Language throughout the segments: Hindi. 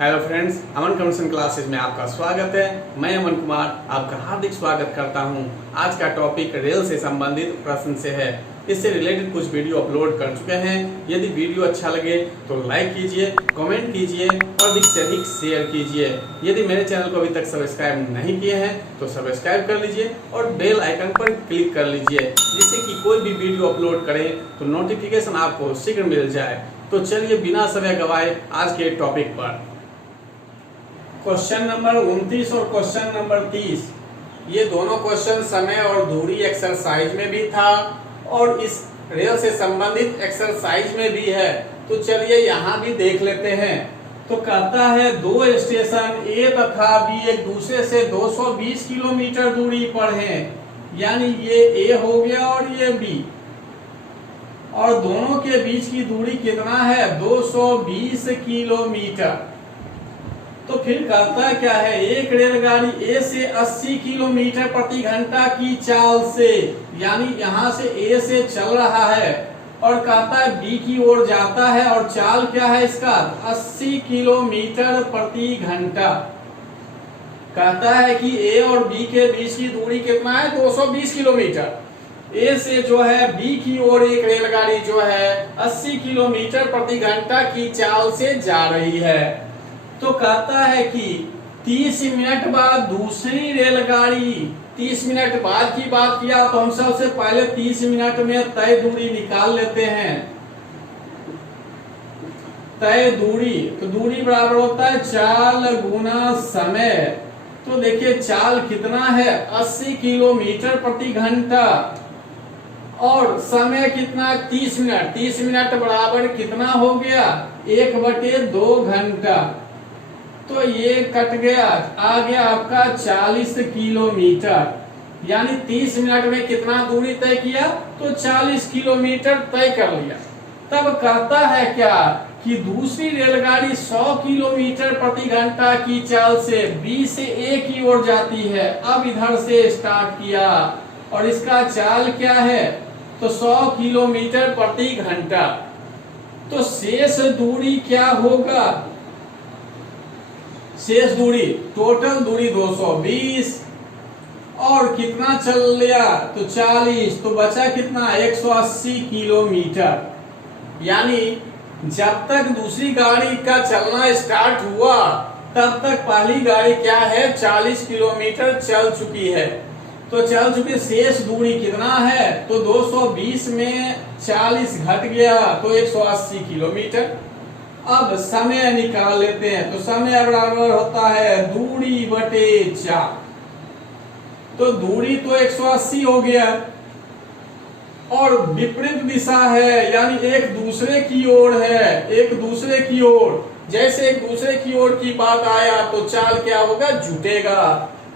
हेलो फ्रेंड्स, अमन कम्युनिकेशन क्लासेज में आपका स्वागत है। मैं अमन कुमार आपका हार्दिक स्वागत करता हूं। आज का टॉपिक रेल से संबंधित प्रश्न से है। इससे रिलेटेड कुछ वीडियो अपलोड कर चुके हैं। यदि वीडियो अच्छा लगे तो लाइक कीजिए, कमेंट कीजिए और अधिक से अधिक शेयर कीजिए। यदि मेरे चैनल को अभी तक सब्सक्राइब नहीं किए हैं तो सब्सक्राइब कर लीजिए और बेल आइकन पर क्लिक कर लीजिए, जिससे कि कोई भी वीडियो अपलोड करें तो नोटिफिकेशन आपको शीघ्र मिल जाए। तो चलिए बिना समय गवाए आज के टॉपिक पर। क्वेश्चन नंबर 29 और क्वेश्चन नंबर 30, ये दोनों क्वेश्चन समय और दूरी एक्सरसाइज में भी था और इस रेल से संबंधित एक्सरसाइज में भी है। तो चलिए यहाँ भी देख लेते हैं। तो कहता है दो स्टेशन ए तथा बी एक दूसरे से 220 किलोमीटर दूरी पर हैं, यानी ये ए हो गया और ये बी, और दोनों के बीच की दूरी कितना है? 220 किलोमीटर। तो फिर कहता है क्या है? एक रेलगाड़ी ए से 80 किलोमीटर प्रति घंटा की चाल से, यानी यहाँ से ए से चल रहा है और कहता है बी की ओर जाता है और चाल क्या है इसका? 80 किलोमीटर प्रति घंटा। कहता है कि ए और बी के बीच की दूरी कितना है? 220 किलोमीटर। ए से जो है बी की ओर एक रेलगाड़ी जो है 80 किलोमीटर प्रति घंटा की चाल से जा रही है। तो कहता है कि 30 मिनट बाद दूसरी रेलगाड़ी, 30 मिनट बाद की बात किया तो हम सबसे पहले 30 मिनट में तय दूरी निकाल लेते हैं। तय दूरी, तो दूरी बराबर होता है चाल गुना समय। तो देखिए चाल कितना है? 80 किलोमीटर प्रति घंटा और समय कितना? 30 मिनट। 30 मिनट बराबर कितना हो गया? 1/2 घंटा। तो ये कट गया, आ गया आपका 40 किलोमीटर। यानी 30 मिनट में कितना दूरी तय किया? तो 40 किलोमीटर तय कर लिया। तब कहता है क्या कि दूसरी रेलगाड़ी 100 किलोमीटर प्रति घंटा की चाल से बी से ए की ओर जाती है। अब इधर से स्टार्ट किया और इसका चाल क्या है? तो 100 किलोमीटर प्रति घंटा। तो शेष दूरी क्या होगा? शेष दूरी, टोटल दूरी 220 और कितना चल लिया? तो 40। तो बचा कितना? 180 किलोमीटर। यानी जब तक दूसरी गाड़ी का चलना स्टार्ट हुआ तब तक पहली गाड़ी क्या है? 40 किलोमीटर चल चुकी है। तो चल चुकी शेष दूरी कितना है? तो 220 में 40 घट गया तो 180 किलोमीटर। अब समय निकाल लेते हैं। तो समय बराबर होता है दूरी बटे 4। तो दूरी तो 180 हो गया और विपरीत दिशा है, यानी एक दूसरे की ओर है। एक दूसरे की ओर, जैसे एक दूसरे की ओर की बात आया तो चाल क्या होगा? जुटेगा।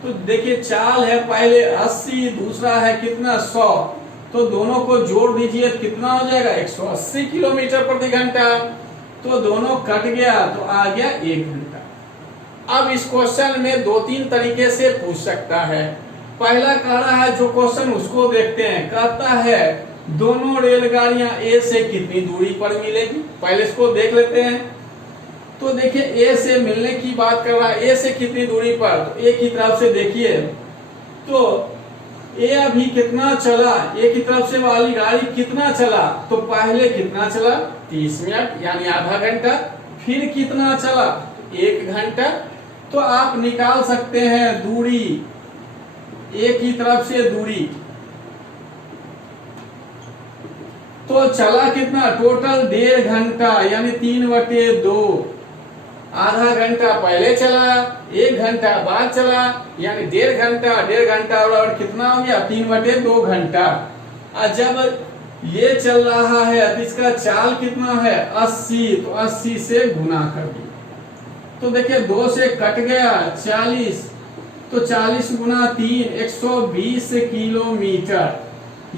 तो देखिए चाल है पहले 80, दूसरा है कितना? 100। तो दोनों को जोड़ दीजिए, कितना हो जाएगा? 180 किलोमीटर प्रति घंटा। तो दोनों कट गया तो आ गया 1 घंटा। अब इस क्वेश्चन में 2-3 तरीके से पूछ सकता है। पहला कह रहा है जो क्वेश्चन उसको देखते हैं। कहता है दोनों रेलगाड़ियां ए से कितनी दूरी पर मिलेगी? पहले इसको देख लेते हैं। तो देखिए ए से मिलने की बात कर रहा है। ए से कितनी दूरी पर? तो ए की तरफ से देखिए तो ए अभी कितना चला? ए की तरफ से वाली गाड़ी कितना चला? तो पहले कितना चला? 30 मिनट यानी आधा घंटा। फिर कितना चला? 1 घंटा। तो आप निकाल सकते हैं दूरी, ए की तरफ से दूरी। तो चला कितना? टोटल 1.5 घंटा, यानी 3/2। आधा घंटा पहले चला, 1 घंटा बाद चला, यानी 1.5 घंटा। 1.5 घंटा बराबर कितना हो गया? 3/2 घंटा। और जब ये चल रहा है तो इसका चाल कितना है? 80। तो 80 से गुना कर दिया। तो देखिए 2 से कट गया 40। तो 40 गुना 3, 120 किलोमीटर।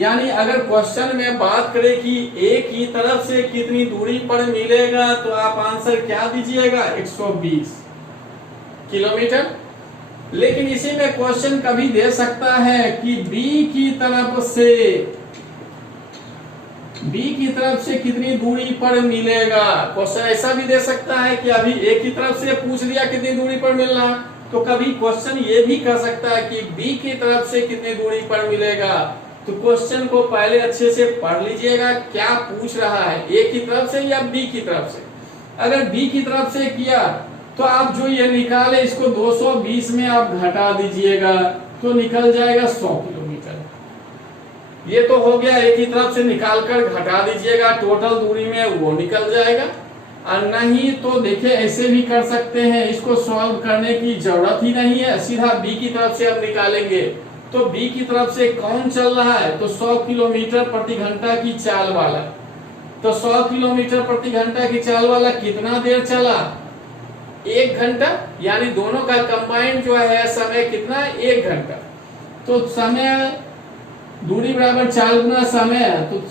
यानी अगर क्वेश्चन में बात करें कि ए की तरफ से कितनी दूरी पर मिलेगा तो आप आंसर क्या दीजिएगा? 120 किलोमीटर। लेकिन इसी में क्वेश्चन कभी दे सकता है कि बी की तरफ से बी की तरफ से कितनी दूरी पर मिलेगा। क्वेश्चन ऐसा भी दे सकता है कि अभी ए की तरफ से पूछ लिया कितनी दूरी पर मिल रहा है, तो कभी क्वेश्चन ये भी कर सकता है कि बी की तरफ से कितनी दूरी पर मिलेगा। तो क्वेश्चन को पहले अच्छे से पढ़ लीजिएगा, क्या पूछ रहा है, ए की तरफ से या बी की तरफ से। अगर बी की तरफ से किया तो आप जो ये निकाले इसको 220 में आप घटा दीजिएगा तो निकल जाएगा 100 किलोमीटर। ये तो हो गया, एक ही तरफ से निकालकर घटा दीजिएगा, टोटल दूरी में वो निकल जाएगा। और नहीं तो देखिए ऐसे भी कर सकते हैं, इसको सॉल्व करने की जरूरत ही नहीं है, सीधा बी की तरफ से अब निकालेंगे। तो बी की तरफ से कौन चल रहा है, तो 100 किलोमीटर प्रति घंटा की चाल वाला। तो 100 किलोमीटर प्रति घंटा की चाल वाला कितना देर चला, 1 घंटा, यानी दोनों का कंबाइंड जो है समय कितना, 1 घंटा। तो समय दूरी बराबर चाल गुना समय, तो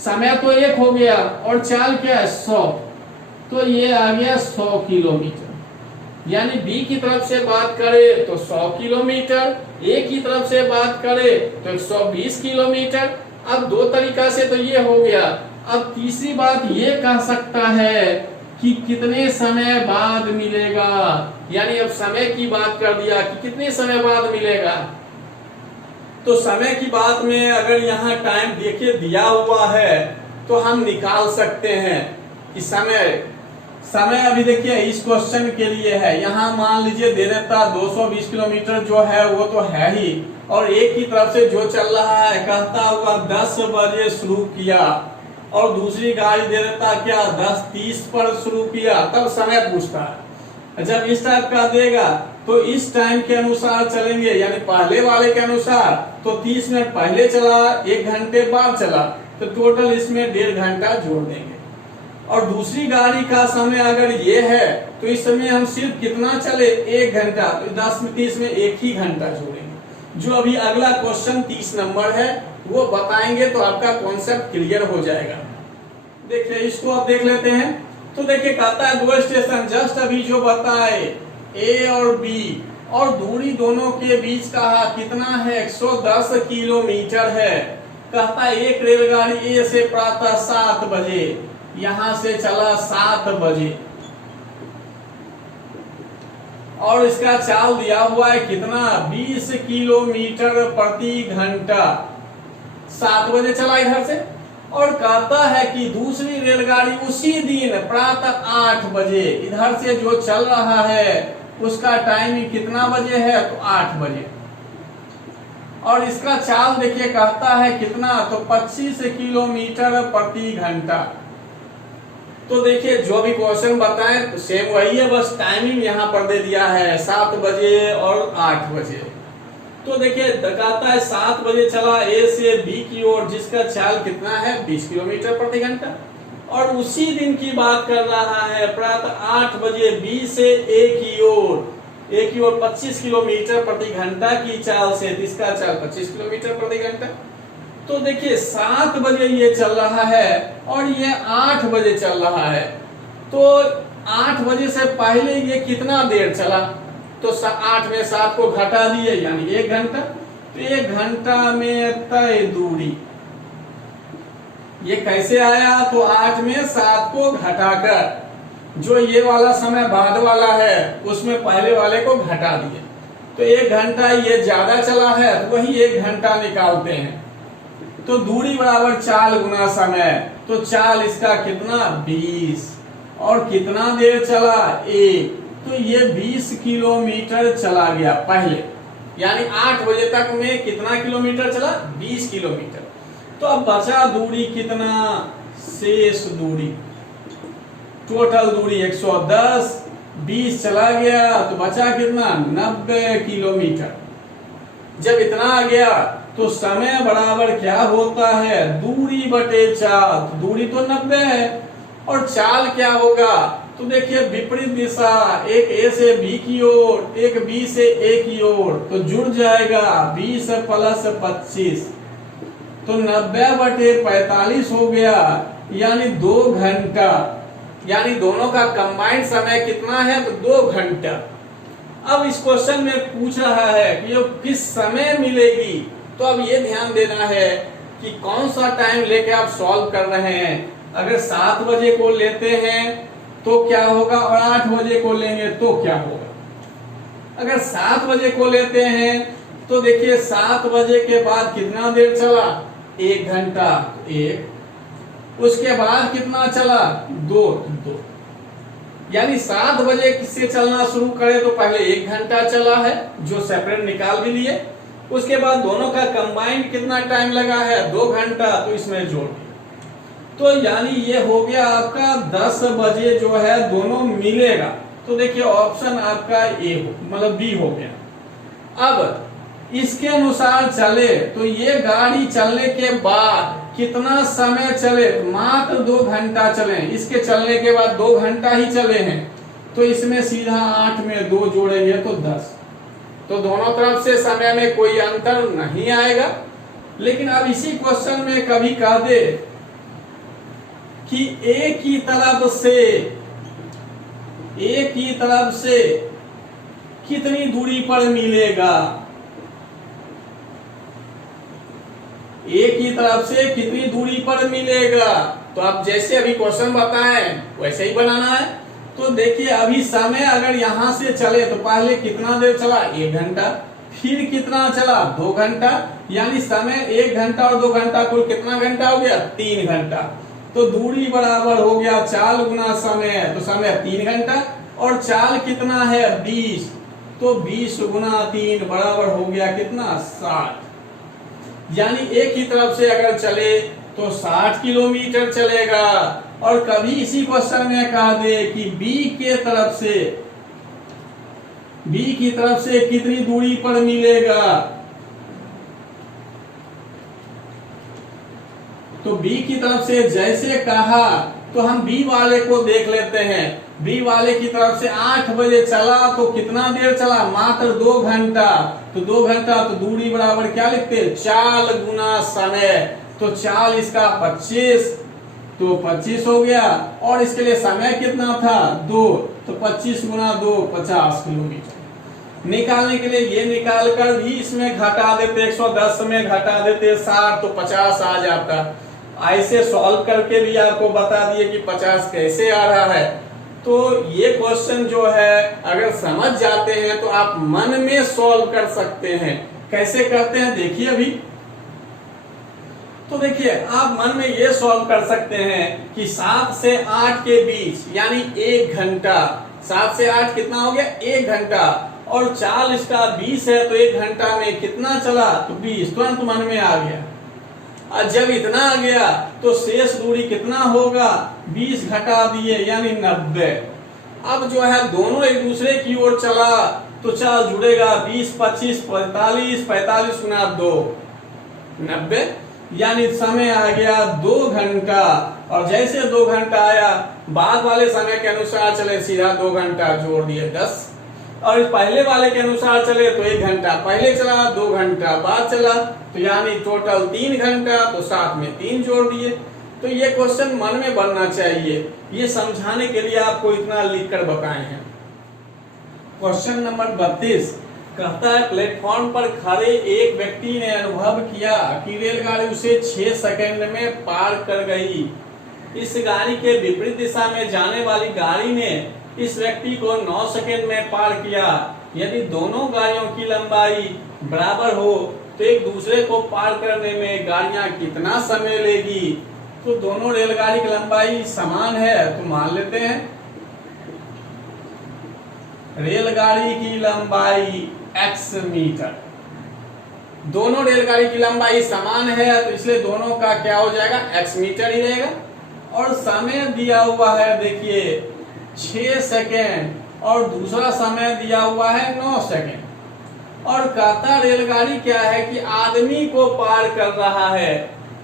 समय तो 1 हो गया और चाल क्या है 100, तो ये आ गया 100 किलोमीटर। यानी बी की तरफ से बात करें तो 100 किलोमीटर, ए की तरफ से बात करें तो 120 किलोमीटर। अब दो तरीका से तो ये हो गया। अब तीसरी बात ये कह सकता है कि कितने समय बाद मिलेगा, यानी अब समय की बात कर दिया कि कितने समय बाद मिलेगा। तो समय की बात में अगर यहाँ टाइम देखिए दिया हुआ है तो हम निकाल सकते हैं कि समय अभी देखिए इस क्वेश्चन के लिए है, यहाँ मान लीजिए दे देता 220 किलोमीटर जो है वो तो है ही, और एक की तरफ से जो चल रहा है कहता हुआ 10 बजे शुरू किया, और दूसरी गाड़ी दे देता क्या 10:30 पर शुरू किया, तब समय पूछता है। जब इस टाइप का देगा तो इस टाइम के अनुसार चलेंगे, यानी पहले वाले के अनुसार तो 30 मिनट पहले चला, 1 घंटे बाद चला, तो टोटल इसमें 1.5 घंटा जोड़ देंगे। और दूसरी गाड़ी का समय अगर ये है तो इस समय हम सिर्फ कितना चले, 1 घंटा, तो 10 में 30 में 1 ही घंटा जोड़ेंगे। जो अभी अगला क्वेश्चन 30 नंबर है वो बताएंगे तो आपका कॉन्सेप्ट क्लियर हो जाएगा। देखिए इसको आप देख लेते हैं। तो देखिए कहता है 2 स्टेशन जस्ट अभी जो बताए ए और बी, और दूरी दोनों के बीच का कितना है 110 किलोमीटर है। कहता है एक रेलगाड़ी ए से प्रातः 7 बजे यहां से चला 7 बजे, और इसका चाल दिया हुआ है कितना 20 किलोमीटर प्रति घंटा। 7 बजे चला इधर से, और कहता है कि दूसरी रेलगाड़ी उसी दिन प्रातः 8 बजे इधर से जो चल रहा है उसका टाइमिंग कितना बजे है, तो 8 बजे, और इसका चाल देखिए कहता है कितना, तो 25 किलोमीटर प्रति घंटा। तो देखिए जो भी क्वेश्चन बताएं सेम वही है, बस टाइमिंग यहाँ पर दे दिया है 7 बजे और 8 बजे। तो देखिए कहता है 7 बजे चला ए से बी की ओर, जिसका चाल कितना है 20 किलोमीटर प्रति घंटा, और उसी दिन की बात कर रहा है प्रातः 8 बजे बी से ए की ओर 25 किलोमीटर प्रति घंटा की चाल से, इसका चाल 25 किलोमीटर प्रति घंटा। तो देखिए 7 बजे ये चल रहा है और ये 8 बजे चल रहा है, तो 8 बजे से पहले ये कितना देर चला, तो 8 में 7 को घटा दिए यानी 1 घंटा। तो 1 घंटा में तय दूरी ये कैसे आया, तो 8 में 7 को घटाकर जो ये वाला समय बाद वाला है उसमें पहले वाले को घटा दिए, तो 1 घंटा ये ज्यादा चला है तो वही 1 घंटा निकालते हैं। तो दूरी बराबर चाल गुना समय, तो चाल इसका कितना 20, और कितना देर चला 1, तो ये 20 किलोमीटर चला गया पहले, यानी 8 बजे तक में कितना किलोमीटर चला 20 किलोमीटर। तो अब बचा दूरी कितना, शेष दूरी, टोटल दूरी 110, 20 चला गया तो बचा कितना 90 किलोमीटर। जब इतना आ गया तो समय बराबर क्या होता है, दूरी बटे चाल, तो दूरी तो 90 है, और चाल क्या होगा, तो देखिए विपरीत दिशा, एक ए से बी की ओर, एक बी से ए की ओर, तो जुड़ जाएगा 20 + 25, तो 90 बटे 45 हो गया, यानी 2 घंटा, यानी दोनों का कंबाइंड समय कितना है, तो 2 घंटा। अब इस क्वेश्चन में पूछ रहा है कि ये किस समय मिलेगी, तो अब ये ध्यान देना है कि कौन सा टाइम लेके आप सॉल्व कर रहे हैं। अगर 7 बजे को लेते हैं तो क्या होगा, और 8 बजे को लेंगे तो क्या होगा। अगर 7 बजे को लेते हैं तो देखिए 7 बजे के बाद कितना देर चला, 1 घंटा, 1, उसके बाद कितना चला, 2, यानी 7 बजे से चलना शुरू करे तो पहले 1 घंटा चला है जो सेपरेट निकाल भी लिए, उसके बाद दोनों का कंबाइंड कितना टाइम लगा है, 2 घंटा, तो इसमें जोड़ दिया। तो यानी ये हो गया आपका 10 बजे जो है दोनों मिलेगा। तो देखिए ऑप्शन आपका ए हो, मतलब बी हो गया। अब इसके अनुसार चले तो ये गाड़ी चलने के बाद कितना समय चले, मात्र 2 घंटा चले। इसके चलने के बाद 2 घंटा ही चले हैं, तो इसमें सीधा 8 में 2 जोड़ेंगे तो 10। तो दोनों तरफ से समय में कोई अंतर नहीं आएगा। लेकिन अब इसी क्वेश्चन में कभी कह दे कि ए की तरफ से कितनी दूरी पर मिलेगा, ए की तरफ से कितनी दूरी पर मिलेगा। तो आप जैसे अभी क्वेश्चन बताएं वैसे ही बनाना है। तो देखिए अभी समय अगर यहां से चले तो पहले कितना देर चला, 1 घंटा, फिर कितना चला, 2 घंटा, यानी समय 1 घंटा और 2 घंटा कुल कितना घंटा हो गया, 3 घंटा। तो दूरी बराबर हो गया चाल गुना समय, तो समय 3 घंटा, और चाल कितना है 20, तो 20 गुना 3 बराबर हो गया कितना, 60। यानी एक ही तरफ से अगर चले तो 60 किलोमीटर चलेगा। और कभी इसी क्वेश्चन में कहा दे कि बी की तरफ से कितनी दूरी पर मिलेगा, तो बी की तरफ से जैसे कहा तो हम बी वाले को देख लेते हैं। बी वाले की तरफ से 8 बजे चला तो कितना देर चला, मात्र 2 घंटा। तो 2 घंटा तो दूरी बराबर क्या लिखते हैं, चाल गुना समय। तो चाल इसका 25, तो 25 हो गया, और इसके लिए समय कितना था, 2, तो 25 गुना 2 50 किलोमीटर। निकालने के लिए ये निकाल कर भी इसमें घटा देते, 110 में घटा देते 60, तो 50 आ जाता। ऐसे सॉल्व करके भी आपको बता दिए कि 50 कैसे आ रहा है। तो ये क्वेश्चन जो है अगर समझ जाते हैं तो आप मन में सॉल्व कर सकते हैं। कैसे करते हैं देखिए अभी। तो देखिए आप मन में ये सॉल्व कर सकते हैं कि 7 से 8 के बीच यानी 1 घंटा, 7 से 8 कितना हो गया, 1 घंटा, और चाल इसका 20 है तो 1 घंटा में कितना चला, तो 20। तुरंत मन में आ गया। और जब इतना आ गया तो शेष दूरी कितना होगा, 20 घटा दिए यानी 90। अब जो है दोनों एक दूसरे की ओर चला तो चाल जुड़ेगा, 20 25 45, 45 गुना 2 90, यानी समय आ गया 2 घंटा। और जैसे 2 घंटा आया बाद वाले समय के अनुसार चले, सीधा 2 घंटा जोड़ दिए 10, और पहले वाले के अनुसार चले तो 1 घंटा पहले चला, 2 घंटा बाद चला, तो यानी टोटल 3 घंटा, तो साथ में 3 जोड़ दिए। तो ये क्वेश्चन मन में बनना चाहिए। ये समझाने के लिए आपको इतना लिखकर बताए हैं। क्वेश्चन नंबर 32 कहता है, प्लेटफॉर्म पर खड़े एक व्यक्ति ने अनुभव किया कि रेलगाड़ी उसे 6 सेकंड में पार कर गई। इस गाड़ी के विपरीत दिशा में जाने वाली गाड़ी ने इस व्यक्ति को 9 सेकंड में पार किया। यदि दोनों गाड़ियों की लंबाई बराबर हो तो एक दूसरे को पार करने में गाड़ियां कितना समय लेगी। तो दोनों रेलगाड़ी की लंबाई समान है, तो मान लेते हैं रेलगाड़ी की लंबाई x मीटर। दोनों रेलगाड़ी की लंबाई समान है तो इसलिए दोनों का क्या हो जाएगा, x मीटर ही रहेगा। और समय दिया हुआ है देखिए 6 सेकेंड, और दूसरा समय दिया हुआ है 9 सेकेंड। और कहता रेलगाड़ी क्या है कि आदमी को पार कर रहा है।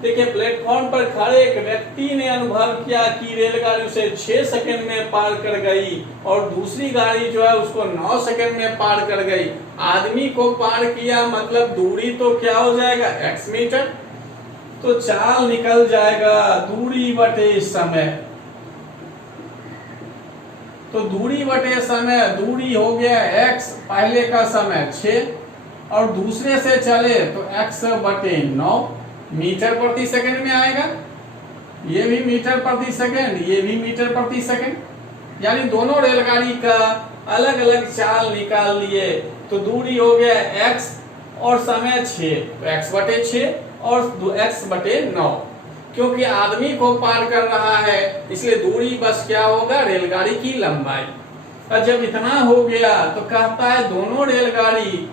देखिए प्लेटफॉर्म पर खड़े एक व्यक्ति ने अनुभव किया कि रेलगाड़ी उसे 6 सेकंड में पार कर गई, और दूसरी गाड़ी जो है उसको 9 सेकंड में पार कर गई। आदमी को पार किया मतलब दूरी तो क्या हो जाएगा, x मीटर। तो चाल निकल जाएगा दूरी बटे समय। तो दूरी बटे समय, दूरी हो गया x, पहले का समय 6, और दूसरे से चले तो x बटे 9, मीटर प्रति सेकंड में आएगा, ये भी मीटर प्रति सेकंड, ये भी मीटर प्रति सेकंड, यानी दोनों रेलगाड़ी का अलग अलग चाल निकाल लिए। तो दूरी हो गया x और समय 6, तो x/6 और x/9। क्योंकि आदमी को पार कर रहा है इसलिए दूरी बस क्या होगा, रेलगाड़ी की लंबाई। और जब इतना हो गया तो कहता है दोनों रेलगाड़ी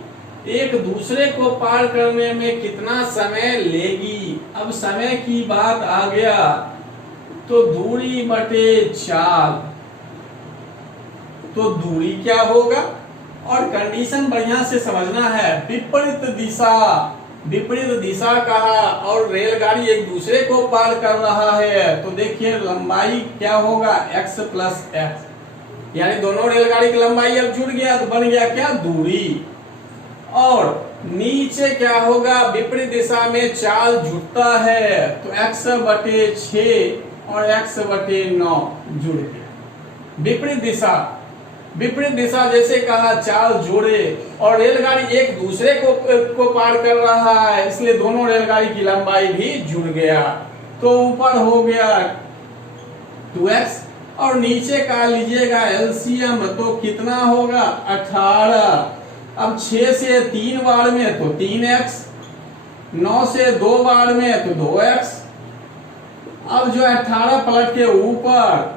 एक दूसरे को पार करने में कितना समय लेगी। अब समय की बात आ गया तो दूरी बटे चाल, तो दूरी क्या होगा। और कंडीशन बढ़िया से समझना है, विपरीत दिशा कहा और रेलगाड़ी एक दूसरे को पार कर रहा है, तो देखिए लंबाई क्या होगा, x + x, यानी दोनों रेलगाड़ी की लंबाई अब जुड़ गया तो बन गया क्या, दूरी। और नीचे क्या होगा, विपरीत दिशा में चाल जुड़ता है तो x/6 और x/9 जुड़ गया। विपरीत दिशा जैसे कहा चाल जोड़े और रेलगाड़ी एक दूसरे को पार कर रहा है इसलिए दोनों रेलगाड़ी की लंबाई भी जुड़ गया। तो ऊपर हो गया 2x और नीचे का लीजिएगा एलसीएम, तो कितना होगा 18। अब 6 से 3 बार में तो 3x, 9 से 2 बार में तो 2x। अब जो 18 पलट के ऊपर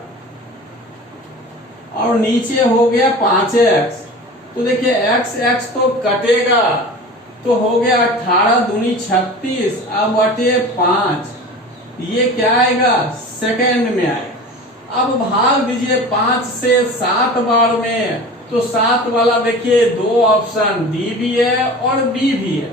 और नीचे हो गया 5x, तो देखिए x तो कटेगा तो हो गया 18 दूनी 36 अब बटे 5, ये क्या आएगा, सेकंड में आएगा। अब भाग दीजिए 5 से 7 बार में, तो 7 वाला देखिए 2 ऑप्शन डी भी है और बी भी है,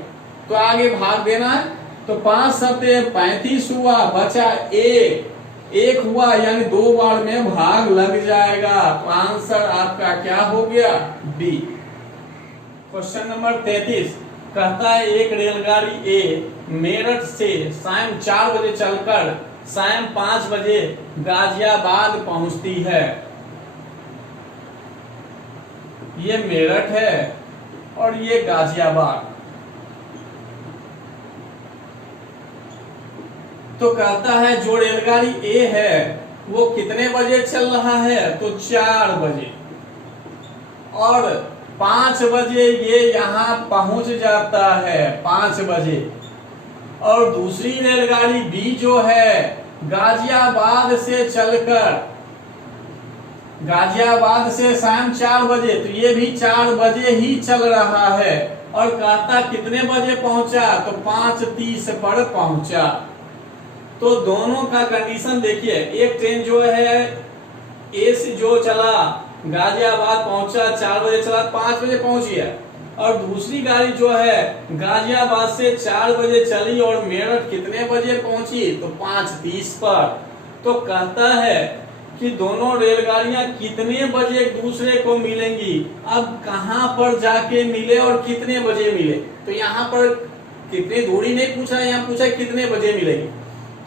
तो आगे भाग देना है। तो 5 सते 35 हुआ, बचा 1 हुआ, यानी 2 बार में भाग लग जाएगा। तो आंसर आपका क्या हो गया, बी। क्वेश्चन नंबर 33 कहता है एक रेलगाड़ी ए मेरठ से शाम 4 बजे चलकर शाम 5 बजे गाजियाबाद पहुंचती है। ये मेरठ है और ये गाजियाबाद। तो कहता है जो रेलगाड़ी ए है वो कितने बजे चल रहा है, तो 4 बजे, और 5 बजे ये यहाँ पहुंच जाता है 5 बजे। और दूसरी रेलगाड़ी बी जो है गाजियाबाद से चलकर गाजियाबाद से शाम 4 बजे, तो ये भी 4 बजे ही चल रहा है। और कहता कितने बजे पहुंचा, तो 5:30 पर पहुंचा। तो दोनों का कंडीशन देखिए, एक ट्रेन जो है ए से जो चला गाजियाबाद पहुंचा 4 बजे चला 5 बजे पहुंच गया, और दूसरी गाड़ी जो है गाजियाबाद से 4 बजे चली और मेरठ कितने बजे पहुंची, तो 5:30 पर। तो कहता है कि दोनों रेलगाड़ियां कितने बजे एक दूसरे को मिलेंगी। अब कहां पर जाके मिले और कितने बजे मिले, तो यहाँ पर कितनी दूरी नहीं पूछा, यहाँ पूछा कितने बजे मिलेगी।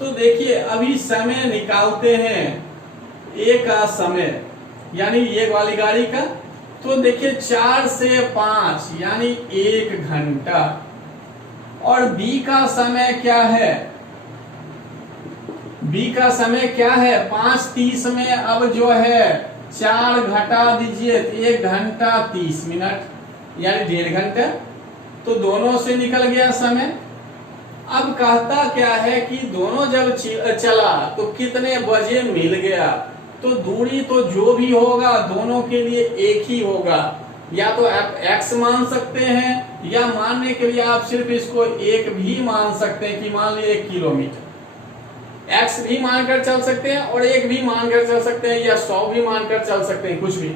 तो देखिए अभी समय निकालते हैं, ए का समय यानी ये वाली गाड़ी का, तो देखिए 4 से 5 यानी 1 घंटा। और बी का समय क्या है, बी का समय क्या है, 5:30 में अब जो है 4 घटा दीजिए तो 1 घंटा 30 मिनट यानी 1.5 घंटा। तो दोनों से निकल गया समय। अब कहता क्या है कि दोनों जब चला तो कितने बजे मिल गया। तो दूरी तो जो भी होगा दोनों के लिए एक ही होगा, या तो आप x मान सकते हैं या मानने के लिए आप सिर्फ इसको 1 भी मान सकते हैं कि मान लीजिए 1 किलोमीटर। x भी मानकर चल सकते हैं और 1 भी मानकर चल सकते हैं या 100 भी मानकर चल सकते हैं, कुछ भी।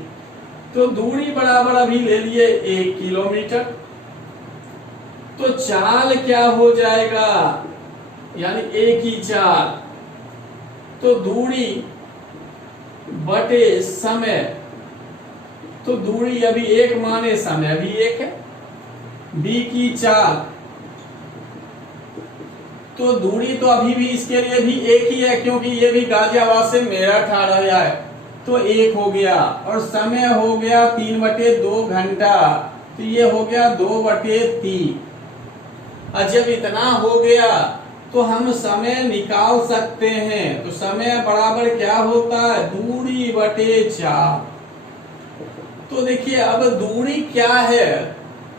तो दूरी बराबर अभी ले लिए 1 किलोमीटर। तो चाल क्या हो जाएगा, यानी एक ही चाल, तो दूरी बटे समय। तो दूरी अभी 1 माने समय भी 1 है। बी की चाल, तो दूरी तो अभी भी इसके लिए भी 1 ही है क्योंकि ये भी गाजियाबाद से मेरठ आ रहा है, तो 1 हो गया। और समय हो गया 3/2 घंटा, तो ये हो गया 2/3। और जब इतना हो गया तो हम समय निकाल सकते हैं। तो समय बराबर क्या होता है, दूरी बटे 4। तो देखिए अब दूरी क्या है,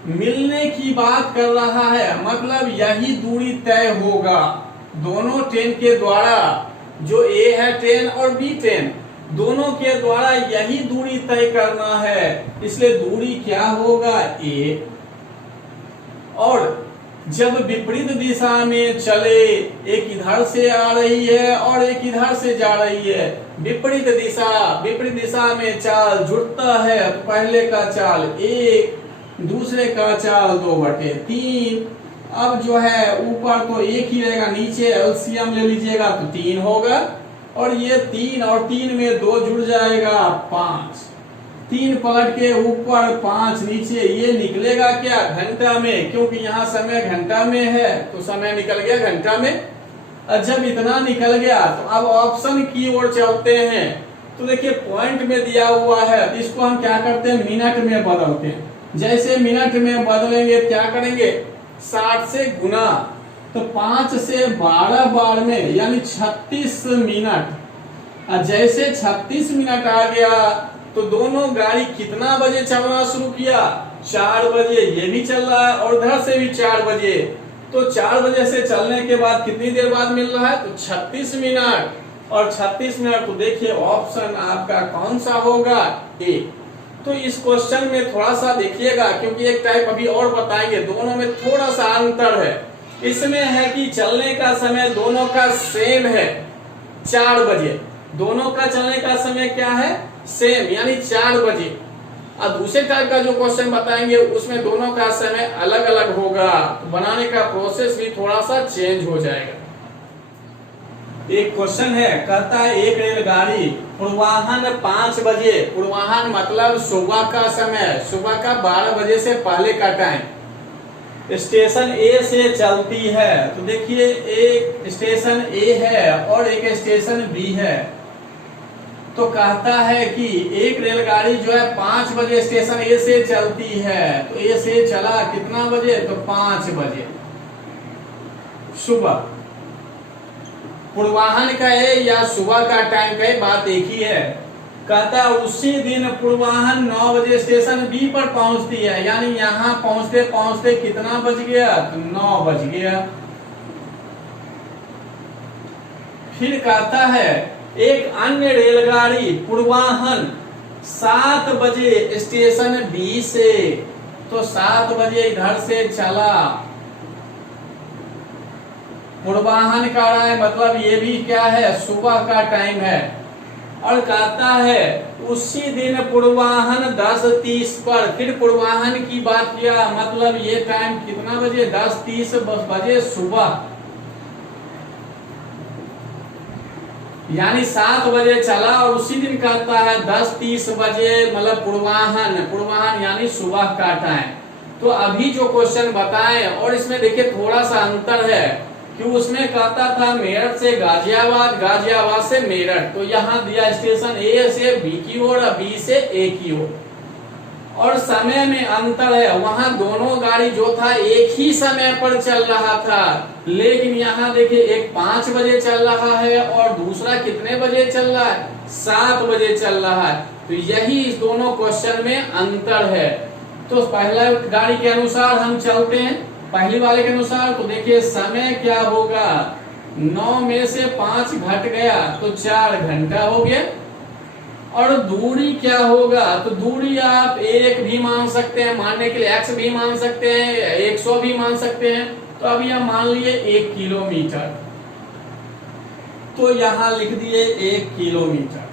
मिलने की बात कर रहा है, मतलब यही दूरी तय होगा दोनों ट्रेन के द्वारा, जो ए है ट्रेन और बी ट्रेन, दोनों के द्वारा यही दूरी तय करना है, इसलिए दूरी क्या होगा, ए। और जब विपरीत दिशा में चले, एक इधर से आ रही है और एक इधर से जा रही है, विपरीत दिशा में चाल जुड़ता है, तो पहले का चाल 1, दूसरे का चाल 2/3। अब जो है ऊपर तो 1 ही रहेगा, नीचे एलसीएम ले लीजिएगा तो 3 होगा, और ये 3 और 3 में 2 जुड़ जाएगा 5। 3 पलट के ऊपर 5 नीचे, ये निकलेगा क्या, घंटा में, क्योंकि यहाँ समय घंटा में है तो समय निकल गया घंटा में। और जब इतना निकल गया तो अब ऑप्शन की ओर चलते हैं। तो देखिए पॉइंट में दिया हुआ है, इसको हम क्या करते हैं, मिनट में बदलते हैं। जैसे मिनट में बदलेंगे क्या करेंगे, 60 से गुना, तो 5 से 12 बार में यानी 36 मिनट। और जैसे 36 मिनट आ गया तो दोनों गाड़ी कितना बजे चलना शुरू किया, 4 बजे, ये भी चल रहा है और उधर से भी 4 बजे। तो 4 बजे से चलने के बाद कितनी देर बाद मिल रहा है, तो 36 मिनट। और 36 मिनट, तो देखिए ऑप्शन आपका कौन सा होगा, ए। तो इस क्वेश्चन में थोड़ा सा देखिएगा, क्योंकि एक टाइप अभी और बताएंगे, दोनों में थोड़ा सा अंतर है। इसमें है कि चलने का समय दोनों का सेम है, 4 बजे, दोनों का चलने का समय क्या है, सेम, यानी 4 बजे। और दूसरे टाइप का जो क्वेश्चन बताएंगे उसमें दोनों का समय अलग अलग होगा, तो बनाने का प्रोसेस भी थोड़ा सा चेंज हो जाएगा। एक क्वेश्चन है, कहता है एक रेलगाड़ी पूर्वाह्न 5 बजे, पूर्वाह्न मतलब सुबह का समय, सुबह का 12 बजे से पहले का टाइम, स्टेशन ए से चलती है। तो देखिए एक स्टेशन ए है और एक स्टेशन बी है। तो कहता है कि एक रेलगाड़ी जो है 5 बजे स्टेशन ए से चलती है। तो ए से चला कितना बजे, तो 5 बजे सुबह। पूर्वाह्न का है या सुबह का टाइम का बात एक ही है। कहता है उसी दिन पूर्वाह्न 9 बजे स्टेशन बी पर पहुंचती है, यानी यहाँ पहुंचते पहुंचते कितना बज गया, तो 9 बज गया। फिर कहता है एक अन्य रेलगाड़ी पूर्वाह्न 7 बजे स्टेशन बी से, तो 7 बजे इधर से चला, पूर्वाह्न का रहा है, मतलब ये भी क्या है, सुबह का टाइम है। और कहता है उसी दिन पूर्वाह्न 10:30 पर, फिर पूर्वाह्न की बात किया, मतलब ये टाइम कितना बजे, 10:30 बजे सुबह, यानी 7 बजे चला और उसी दिन कहता है 10:30 बजे, मतलब पूर्वाह्न यानी सुबह का टाइम। तो अभी जो क्वेश्चन बताएं, और इसमें देखिए थोड़ा सा अंतर है कि उसमें कहता था मेरठ से गाजियाबाद, गाजियाबाद से मेरठ, तो यहाँ दिया स्टेशन ए से बी की ओर, बी से ए की ओर, और समय में अंतर है। वहां दोनों गाड़ी जो था एक ही समय पर चल रहा था, लेकिन यहाँ देखिए एक 5 बजे चल रहा है और दूसरा कितने बजे चल रहा है, 7 बजे चल रहा है। तो यही इस दोनों क्वेश्चन में अंतर है। तो पहला गाड़ी के अनुसार हम चलते हैं, पहली वाले के अनुसार। तो देखिए समय क्या होगा, 9 में से 5 घट गया तो 4 घंटा हो गया। और दूरी क्या होगा, तो दूरी आप 1 भी मान सकते हैं, मानने के लिए x भी मान सकते हैं, 100 भी मान सकते हैं। तो अभी हम मान लिए 1 किलोमीटर, तो यहाँ लिख दिए 1 किलोमीटर।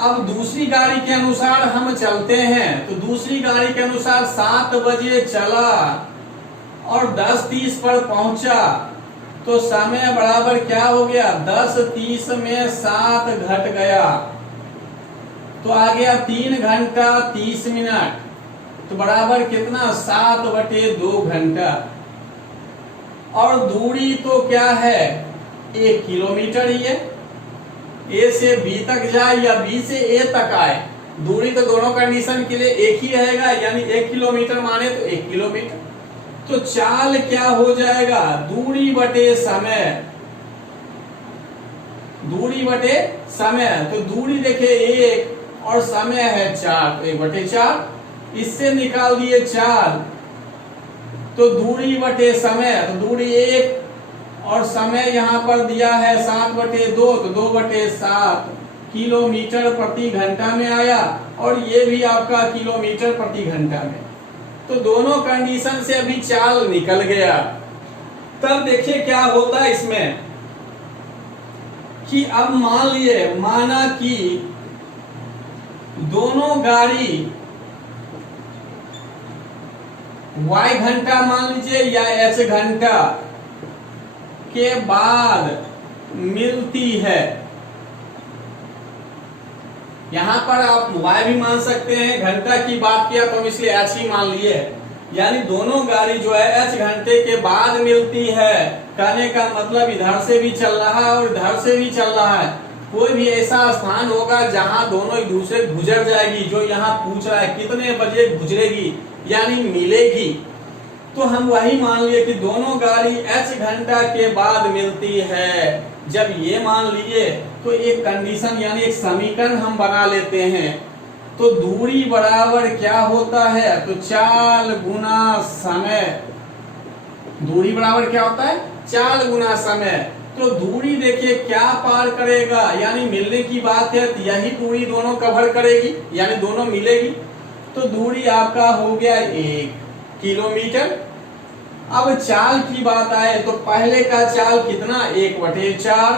अब दूसरी गाड़ी के अनुसार हम चलते हैं। तो दूसरी गाड़ी के अनुसार 7 बजे चला और 10:30 पर पहुंचा, तो समय बराबर क्या हो गया, 10:30 में 7 घट गया, तो आ गया 3 घंटा 30 मिनट, तो बराबर कितना, 7/2 घंटा। और दूरी तो क्या है, 1 किलोमीटर ही है। ए से बी तक जाए या बी से ए तक आए, दूरी तो दोनों कंडीशन के लिए एक ही रहेगा, यानी 1 किलोमीटर माने तो 1 किलोमीटर। तो चाल क्या हो जाएगा, दूरी बटे समय, दूरी बटे समय। तो दूरी देखिए 1 और समय है 4, 1/4, इससे निकाल दिए 4, तो दूरी बटे समय, तो दूरी 1 और समय यहां पर दिया है 7/2, तो 2/7 किलोमीटर प्रति घंटा में आया, और ये भी आपका किलोमीटर प्रति घंटा में। तो दोनों कंडीशन से अभी चाल निकल गया। तब देखिए क्या होता है इसमें कि अब मान लिए, माना कि दोनों गाड़ी y घंटा मान लीजिए या h घंटा के बाद मिलती है। यहां पर आप y भी मान सकते हैं, घंटा की बात किया तो हम इसलिए h ही मान लिए, यानी दोनों गाड़ी जो है h घंटे के बाद मिलती है। कहने का मतलब इधर से भी चल रहा है और इधर से भी चल रहा है। कोई भी ऐसा स्थान होगा जहां दोनों एक दूसरे गुजर जाएगी, जो यहाँ पूछ रहा है कितने बजे गुजरेगी यानी मिलेगी, तो हम वही मान लिए कि दोनों गाड़ी h घंटा के बाद मिलती है। जब ये मान लिए तो एक कंडीशन यानी एक समीकरण हम बना लेते हैं। तो दूरी बराबर क्या होता है, तो चाल गुना समय। दूरी बराबर क्या होता है, चाल गुना समय। तो दूरी देखिए क्या पार करेगा, यानी मिलने की बात है तो यही दूरी दोनों कवर करेगी, यानी दोनों मिलेगी। तो दूरी आपका हो गया 1 किलोमीटर। अब चाल की बात आए तो पहले का चाल कितना, 1/4,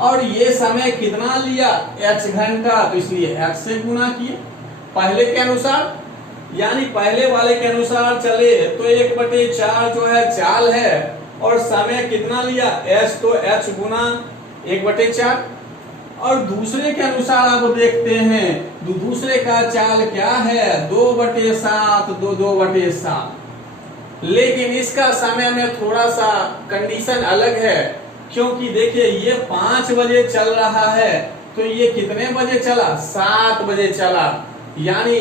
और ये समय कितना लिया, h घंटा, तो इसलिए h से गुना किए पहले के अनुसार, यानी पहले वाले के अनुसार चले तो 1/4 जो है चाल है, और समय कितना लिया h, तो h गुना 1/4। और दूसरे के अनुसार आप देखते हैं, दूसरे का चाल क्या है, 2/7, 2/7। लेकिन इसका समय में थोड़ा सा कंडीशन अलग है, क्योंकि देखिए ये 5 बजे चल रहा है, तो ये कितने बजे चला, 7 बजे चला। यानी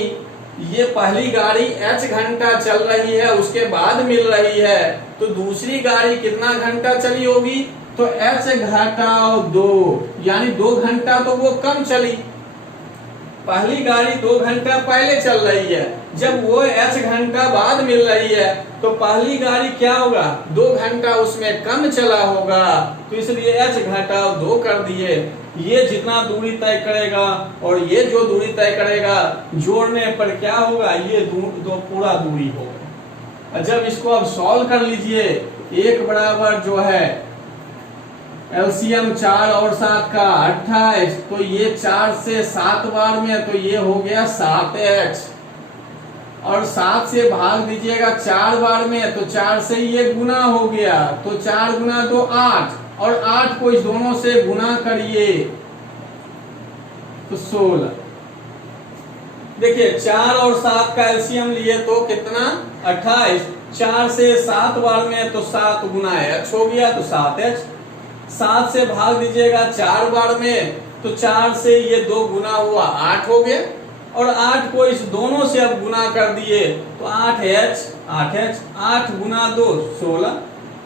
ये पहली गाड़ी h घंटा चल रही है, उसके बाद मिल रही है, तो दूसरी गाड़ी कितना घंटा चली होगी, तो h घटाओ 2, यानी 2 घंटा तो वो कम चली। पहली गाड़ी 2 घंटा पहले चल रही है, जब वो h घंटा बाद मिल रही है, तो पहली गाड़ी क्या होगा, 2 घंटा उसमें कम चला होगा, तो इसलिए h घटाओ 2 कर दिए। ये जितना दूरी तय करेगा और ये जो दूरी तय करेगा, जोड़ने पर क्या होगा, ये दो पूरा दूरी होगा। जब इसको अब सॉल्व कर लीजिए, 1 बराबर जो है एलसीएम 4 और 7 का 28, तो ये 4 से 7 बार में, तो ये हो गया 7h, और 7 से भाग दीजिएगा 4 बार में, तो 4 से ये गुना हो गया, तो 4 गुना 2 8, और 8 को इस दोनों से गुना करिए तो 16। देखिए 4 और 7 का एलसीएम लिए तो कितना, 28, 4 से 7 बार में तो 7 गुना h हो गया, तो 7h। 7 से भाग दीजिएगा 4 बार में, तो 4 से ये 2 गुना हुआ 8 हो गया, और 8 को इस दोनों से अब गुना कर दिए तो 8h, 8 गुना 2 16।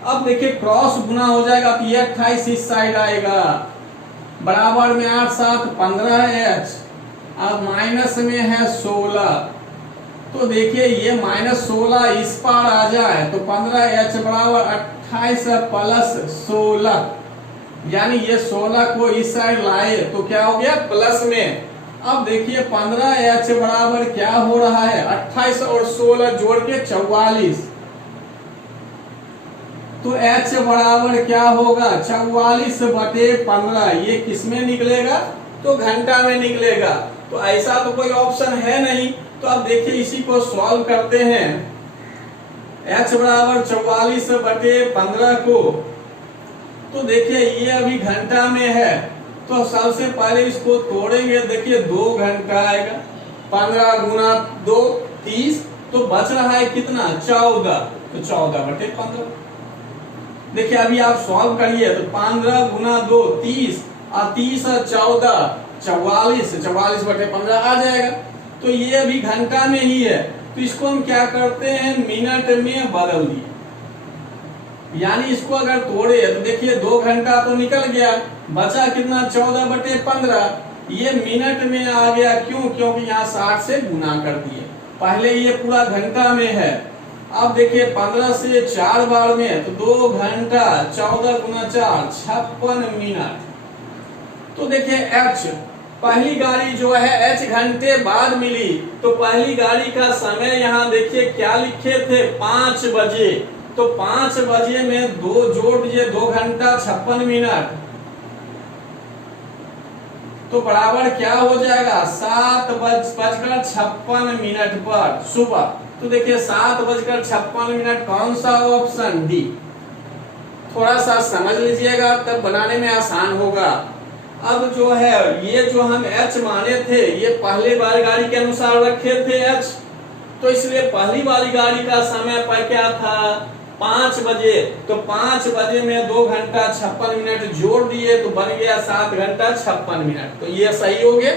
अब देखिए क्रॉस गुना हो जाएगा, तो ये 28 इस साइड आएगा, बराबर में 8 7 15h, अब माइनस में है 16, तो देखिए ये -16 इस पार आ जाए तो 15h बराबर 28 प्लस 16, यानी ये 16 को इस साइड लाए तो क्या हो गया, प्लस में। अब देखिए 15h बराबर क्या हो रहा है, 28 और 16 जोड़ के 44, तो h बराबर क्या होगा, 44/15। ये किसमें निकलेगा, तो घंटा में निकलेगा। तो ऐसा तो कोई ऑप्शन है नहीं, तो अब देखिए इसी को सॉल्व करते हैं। h बराबर 44/15 को, तो देखिए ये अभी घंटा में है, तो सबसे पहले इसको तोड़ेंगे, देखिए 2 घंटा आएगा, 15 गुना 2 30, तो बच रहा है कितना, 14, तो 14/15। देखिए अभी आप सॉल्व करिए तो 15 गुना 2 30, और 30 और 14 44, 44/15 आ जाएगा। तो ये अभी घंटा में ही है, तो इसको हम क्या करते हैं, मिनट में बदल दिए। यानी इसको अगर तोड़े तो देखिए 2 घंटा तो निकल गया, बचा कितना 14/15, ये मिनट में आ गया। क्यों? क्योंकि यहाँ 60 से गुना कर दिए। पहले ये पूरा घंटा में है, अब देखिए 15 से 4 बार में, तो 2 घंटा 14 गुना 4 56 मिनट। तो देखिए H, पहली गाड़ी जो है H घंटे बाद मिली, तो पहली गाड़ी का समय यहाँ देखिए क्या लिखे थे, 5 बजे। तो 5 बजे में 2 जोड़ दीजिए, 2 घंटा 56 मिनट, तो बराबर क्या हो जाएगा, 7:56 पर सुबह। तो देखिए 7:56 कौन सा ऑप्शन, डी। थोड़ा सा समझ लीजिएगा तब बनाने में आसान होगा। अब जो है ये जो हम H माने थे, ये पहले वाली गाड़ी के अनुसार रखे थे H, तो इसलिए पहली वाली गाड़ी का समय पर क्या था, 5 बजे। तो 5 बजे में 2 घंटा 56 मिनट जोड़ दिए तो बन गया 7 घंटा 56 मिनट। तो ये सही हो गया।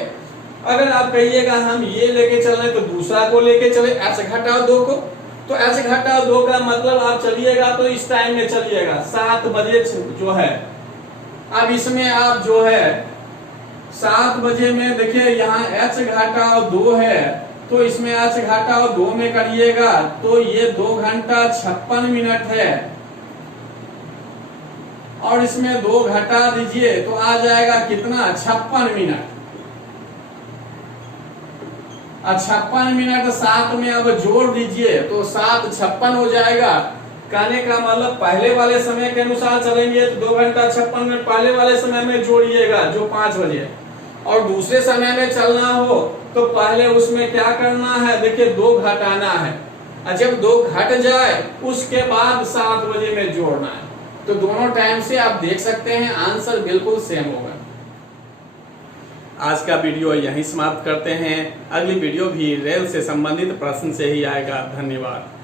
अगर आप कहिएगा हम ये लेके चल रहे तो दूसरा को लेके चले, H घटाओ 2 को, तो H घटाओ 2 का मतलब आप चलिएगा तो इस टाइम में चलिएगा 7 बजे जो है। अब इसमें आप जो है 7 बजे में देखिए यहाँ H घटाओ 2 है, तो इसमें H घटाओ 2 में करिएगा तो ये 2 घंटा 56 मिनट है, और इसमें 2 घटा दीजिए तो आ जाएगा कितना, 56 मिनट। 56 मिनट 7 में अब जोड़ दीजिए तो 7 56 हो जाएगा। कहने का मतलब पहले वाले समय के अनुसार चलेंगे तो 2 घंटा 56 मिनट पहले वाले समय में जोड़िएगा जो 5 बजे, और दूसरे समय में चलना हो तो पहले उसमें क्या करना है, देखिए 2 घटाना है, और जब 2 घट जाए उसके बाद 7 बजे में जोड़ना है। तो दोनों टाइम से आप देख सकते हैं आंसर बिल्कुल सेम होगा। आज का वीडियो यहीं समाप्त करते हैं। अगली वीडियो भी रेल से संबंधित प्रश्न से ही आएगा। धन्यवाद।